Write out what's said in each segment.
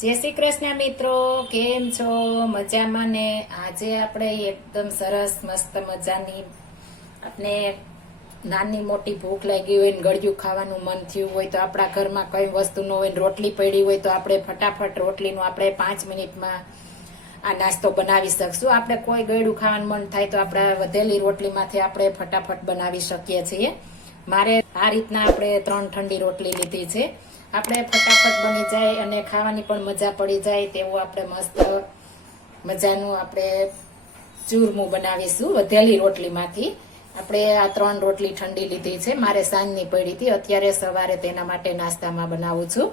જય શ્રી કૃષ્ણ મિત્રો, કેમ છો? મજામાં ને? આજે આપણે એકદમ સરસ, મસ્ત મજાની આપણે નાની મોટી ભૂખ લાગી હોય ને ગળ્યું ખાવાનું મન થયું હોય તો આપણા ઘરમાં કઈ વસ્તુ ન હોય ને રોટલી પડી હોય તો આપણે ફટાફટ રોટલીનું આપણે પાંચ મિનિટમાં આ નાસ્તો બનાવી શકશું. આપણે કોઈ ગળ્યું ખાવાનું મન થાય તો આપણે વધેલી રોટલીમાંથી આપણે ફટાફટ બનાવી શકીએ છીએ. મારે આ રીતના આપણે ત્રણ ઠંડી રોટલી લીધી છે. આપણે ફટાફટ બની જાય અને ખાવાની પણ મજા પડી જાય તેવું આપણે મસ્ત મજાનું આપણે ચૂરમું બનાવીશું વધેલી રોટલીમાંથી. આપણે આ ત્રણ રોટલી ઠંડી લીધી છે. મારે સાંજની પડી હતી. અત્યારે સવારે તેના માટે નાસ્તામાં બનાવું છું.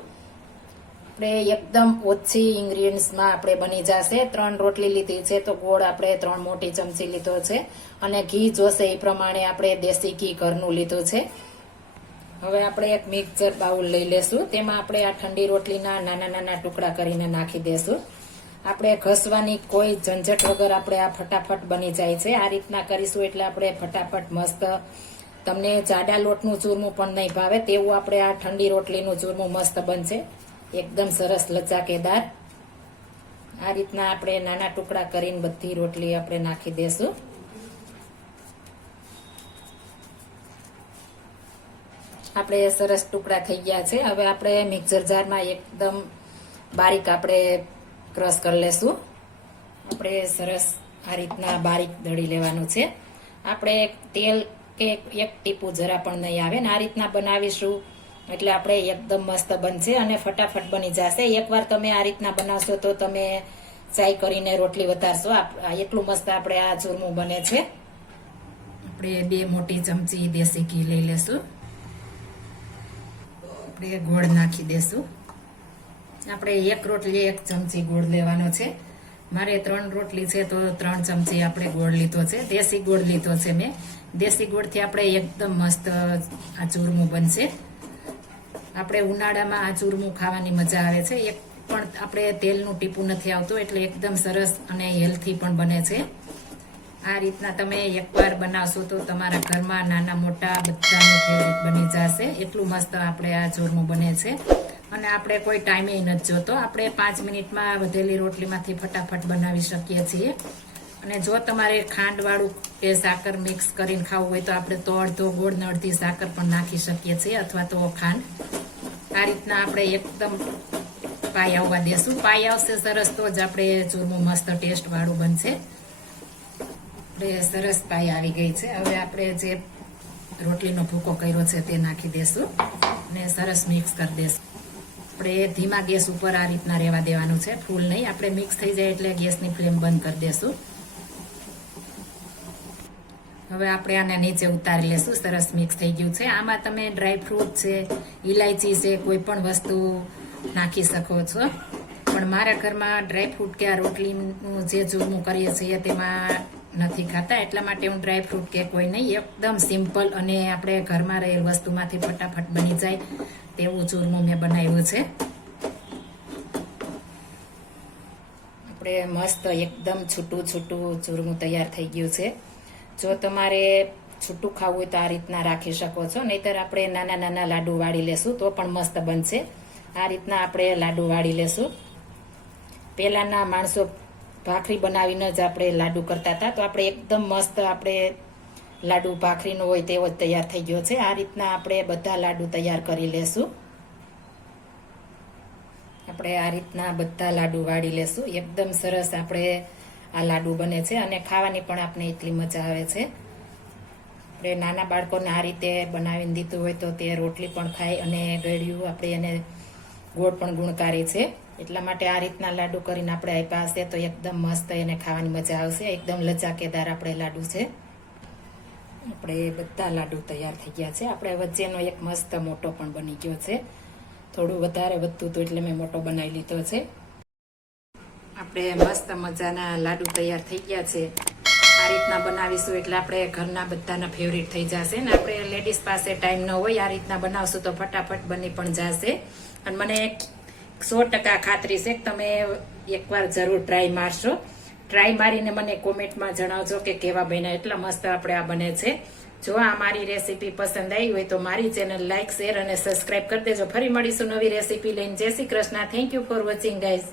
આપણે એકદમ ઓછી ઇન્ગ્રીડિયન્ટ્સમાં આપણે બની જશે. ત્રણ રોટલી લીધી છે તો ગોળ આપણે ત્રણ મોટી ચમચી લીધો છે. અને ઘી જોશે એ પ્રમાણે આપણે દેશી ઘી ઘરનું લીધું છે. હવે આપણે એક મિક્સર બાઉલ લઈ લેશું. તેમાં આપણે આ ઠંડી રોટલીના નાના નાના ટુકડા કરીને નાખી દેશું. આપણે ઘસવાની કોઈ ઝંઝટ વગર આપણે આ ફટાફટ બની જાય છે. આ રીતના કરીશું એટલે આપણે ફટાફટ મસ્ત તમને જાડા લોટનું ચૂરમું પણ નહીં ભાવે, તેવું આપણે આ ઠંડી રોટલીનું ચૂરમું મસ્ત બનશે. એકદમ સરસ લચાકેદાર. આ રીતના આપણે નાના ટુકડા કરીને બધી રોટલી આપણે નાખી દેશું. આપણે સરસ ટુકડા થઈ ગયા છે. હવે આપણે મિક્સર જારમાં એકદમ બારીક આપણે ક્રશ કરી લેશું. આપણે સરસ આ રીતના બારીક દળી લેવાનું છે. આપણે તેલ કે એક ટીપું જરા પણ નહીં આવે. ને આ રીતના બનાવીશું એટલે આપણે એકદમ મસ્ત બનશે અને ફટાફટ બની જશે. એકવાર તમે આ રીતના બનાવશો તો તમે ચાય કરીને રોટલી વધારશો. એટલું મસ્ત આપણે આ ચૂરમું બને છે. આપણે બે મોટી ચમચી દેશી ઘી લઈ લેશું. આપણે ગોળ નાખી દેશું. આપણે એક રોટલી, એક ચમચી ગોળ લેવાનો છે. મારે ત્રણ રોટલી છે, તો ત્રણ ચમચી આપણે ગોળ લીધો છે. દેશી ગોળ લીધો છે મેં. દેશી ગોળથી આપણે એકદમ મસ્ત આ ચૂરમું બનશે. આપણે ઉનાળામાં આ ચૂરમું ખાવાની મજા આવે છે. એક પણ આપણે તેલનું ટીપું નથી આવતું, એટલે એકદમ સરસ અને હેલ્થી પણ બને છે. આ રીતના તમે એકવાર બનાવશો તો તમારા ઘરમાં નાના મોટા બધાનું ફેવરિટ બની જશે. એટલું મસ્ત આપણે આ ચોરમું બને છે. અને આપણે કોઈ ટાઈમે નથી જોતો. આપણે પાંચ મિનિટમાં વધેલી રોટલીમાંથી ફટાફટ બનાવી શકીએ છીએ. અને જો તમારે ખાંડવાળું કે સાકર મિક્સ કરીને ખાવું હોય તો આપણે તો અડધો ગોળ ને અડધી સાકર પણ નાખી શકીએ છીએ અથવા તો ખાંડ. આ રીતના આપણે એકદમ પાય આવવા દેશું. પાય આવશે સરસ તો જ આપણે ચૂરમું મસ્ત ટેસ્ટ વાળું બનશે. આપણે સરસ પાય આવી ગઈ છે. હવે આપણે જે રોટલીનો ભૂકો કર્યો છે તે નાખી દેશું અને સરસ મિક્સ કરી દેશું. આપણે ધીમા ગેસ ઉપર આ રીતના રહેવા દેવાનું છે. ફૂલ નહીં, આપણે મિક્સ થઈ જાય એટલે ગેસની ફ્લેમ બંધ કરી દેશું. હવે આપણે આને નીચે ઉતારી લેશું. સરસ મિક્સ થઈ ગયું છે. આમાં તમે ડ્રાય ફ્રૂટ છે ઇલાયચી છે, કોઈ પણ વસ્તુ નાખી શકો છો. પણ મારા ઘરમાં ડ્રાય ફ્રૂટ કે આ રોટલીનું જે ચૂરમું કરીએ છીએ તેમાં નથી ખાતા, એટલા માટે હું ડ્રાય ફ્રૂટ કે કોઈ નહીં, એકદમ સિમ્પલ અને આપણે ઘરમાં રહેલ વસ્તુમાંથી ફટાફટ બની જાય તેવું ચૂરમું મેં બનાવ્યું છે. આપણે મસ્ત એકદમ છૂટું છૂટું ચૂરમું તૈયાર થઈ ગયું છે. જો તમારે છૂટું ખાવું હોય તો આ રીતના રાખી શકો છો, નહીતર આપણે નાના નાના લાડુ વાળી લેશું તો પણ મસ્ત બનશે. આ રીતના આપણે લાડુ વાળી લેશું. પહેલાંના માણસો ભાખરી બનાવીને જ આપણે લાડુ કરતા હતા. તો આપણે એકદમ મસ્ત આપણે લાડુ ભાખરીનો હોય તેવો જ તૈયાર થઈ ગયો છે. આ રીતના આપણે બધા લાડુ તૈયાર કરી લેશું. આપણે આ રીતના બધા લાડુ વાળી લેશું. એકદમ સરસ આપણે આ લાડુ બને છે અને ખાવાની પણ આપણે એટલી મજા આવે છે. આપણે નાના બાળકોને આ રીતે બનાવીને દીધું હોય તો તે રોટલી પણ ખાય અને ગળ્યું. આપણે એને ગોળ પણ ગુણકારી છે. એટલા માટે આ રીતના લાડુ કરીને આપણે આપ્યા હશે તો એકદમ મસ્ત એને ખાવાની મજા આવશે. એકદમ લચાકેદાર આપણે લાડુ છે. આપણે બધા લાડુ તૈયાર થઈ ગયા છે. આપણે વચ્ચેનો એક મસ્ત મોટો પણ બની ગયો છે. થોડું વધારે વધતું હતું એટલે મેં મોટો બનાવી લીધો છે. આપણે મસ્ત મજાના લાડુ તૈયાર થઈ ગયા છે. આ રીતના બનાવીશું એટલે આપણે ઘરના બધાના ફેવરિટ થઈ જશે. ને આપણે લેડીઝ પાસે ટાઈમ ન હોય, આ રીતના બનાવશું તો ફટાફટ બની પણ જશે. અને મને સો ટકા ખાતરી છે કે તમે એકવાર જરૂર ટ્રાય મારશો. ટ્રાય મારીને મને કોમેન્ટમાં જણાવજો કે કેવા બન્યા, એટલા મસ્ત આપણે આ બને છે. જો આ મારી રેસીપી પસંદ આવી હોય તો મારી ચેનલ લાઇક શેર અને સબસ્ક્રાઇબ કરી દેજો. ફરી મળીશું નવી રેસીપી લઈને. જય Shri Krishna. Thank you for watching guys